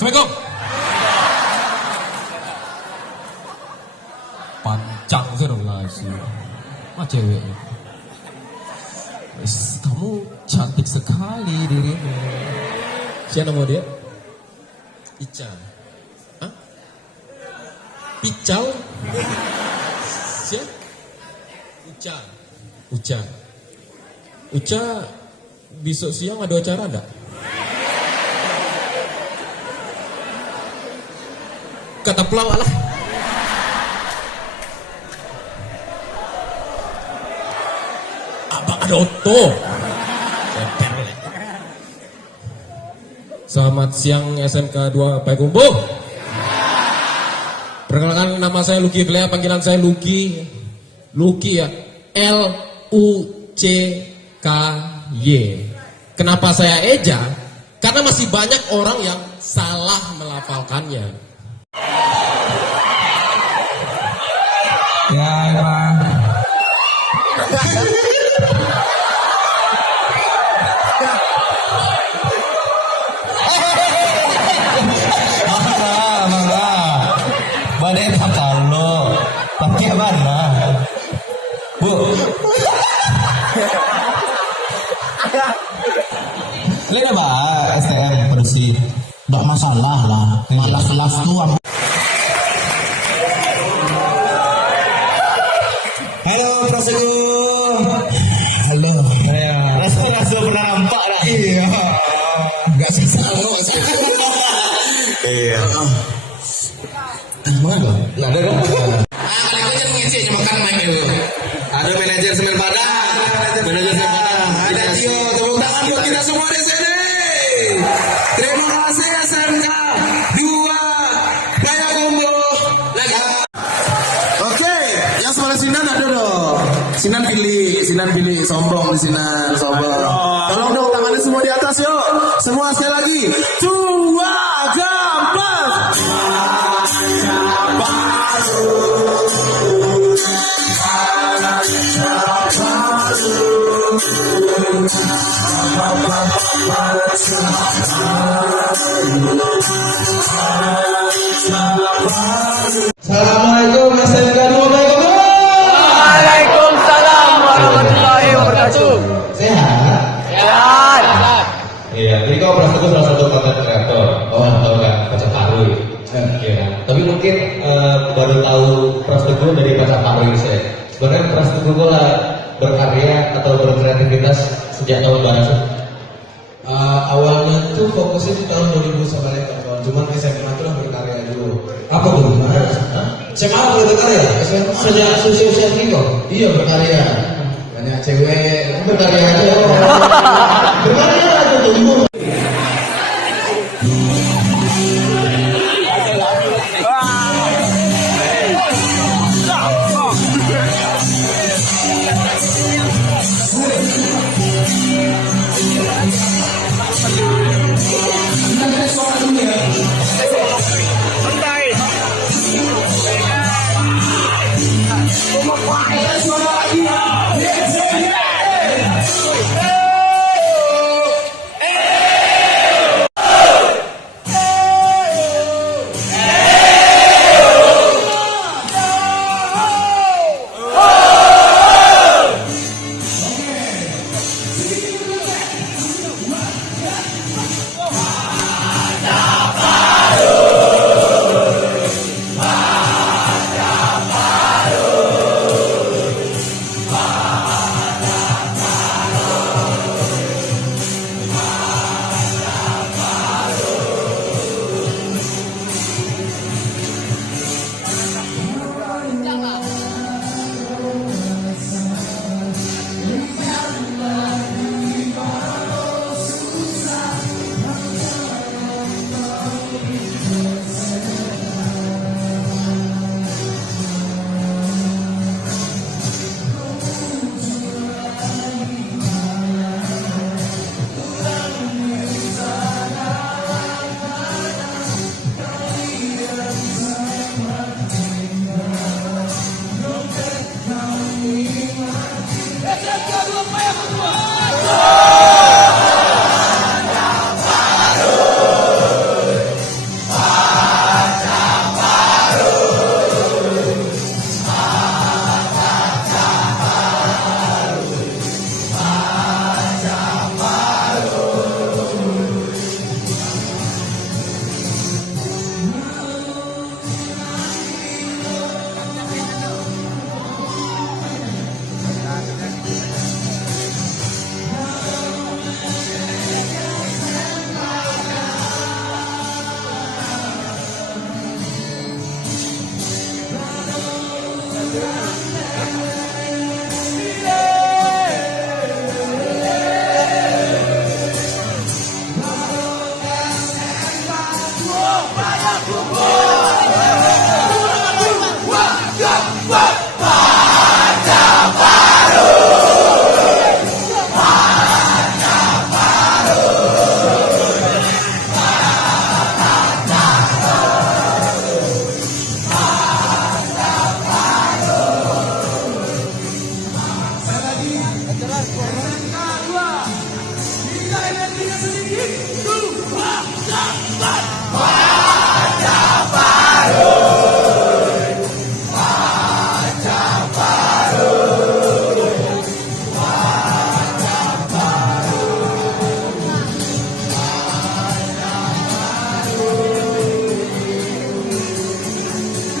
Assalamualaikum. Panjang sudah sih. Mah cewek. Kamu cantik sekali dirimu. Siapa nama dia? Ica. Hah? Picau? Siapa? Uca. Uca. Uca, besok siang ada acara enggak? Kata pelawak lah. Abang ada oto. Selamat siang SMK 2 Payakumbuh. Perkenalkan, nama saya Lucky Glea, panggilan saya Lucky. Lucky ya, LUCKY. Kenapa saya eja? Karena masih banyak orang yang salah melafalkannya. Ya, emang. Badai kapal lo, pakai mana? Bu, lihat apa STM bersih, tidak masalah lah, malah kelas tuh. Halo Praseku. Halo. Rasa pernah nampak dah. Iya. Gak sesalo. Iya. Mana? Nggak ada dong. Manajer mengisi cuma kan main itu. Ada manajer Semen Padang. Manajer Semen Padang. Ada Tio. Tepuk tangan buat kita semua di sini. Terima kasih SMK 2 Payakumbuh. Oke, yang sebelah Sinan ada dong. Sinan pilih sombong di Sinan, sombong. Tolong dong tangannya semua di atas yuk. Semua sekali lagi. 2 gampang. Assalamualaikum SMK 2 Payakumbuh. Waalaikumsalam warahmatullahi wabarakatuh. Sehat? Sehat. Iya, jadi kau pernah tegur salah satu konten kreator. Oh, tahu nggak? Baca Parwi. Iya kan? Tapi mungkin baru tahu Pras Teguh dari Baca Parwi saya. Sebenarnya Pras Teguh lah berkarya atau berkreativitas sejak tahun berapa? Awalnya tuh fokusnya di tahun 2000 sama kawan. Cuman SMA tuh lah berkarya dulu. Apa tuh? SMA udah berkarya? SMA sejak sosial gitu? Iya berkarya. Banyak cewek itu berkarya aja. Berkarya aja tuh.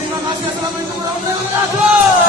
Terima kasih. Assalamualaikum warahmatullahi wabarakatuh.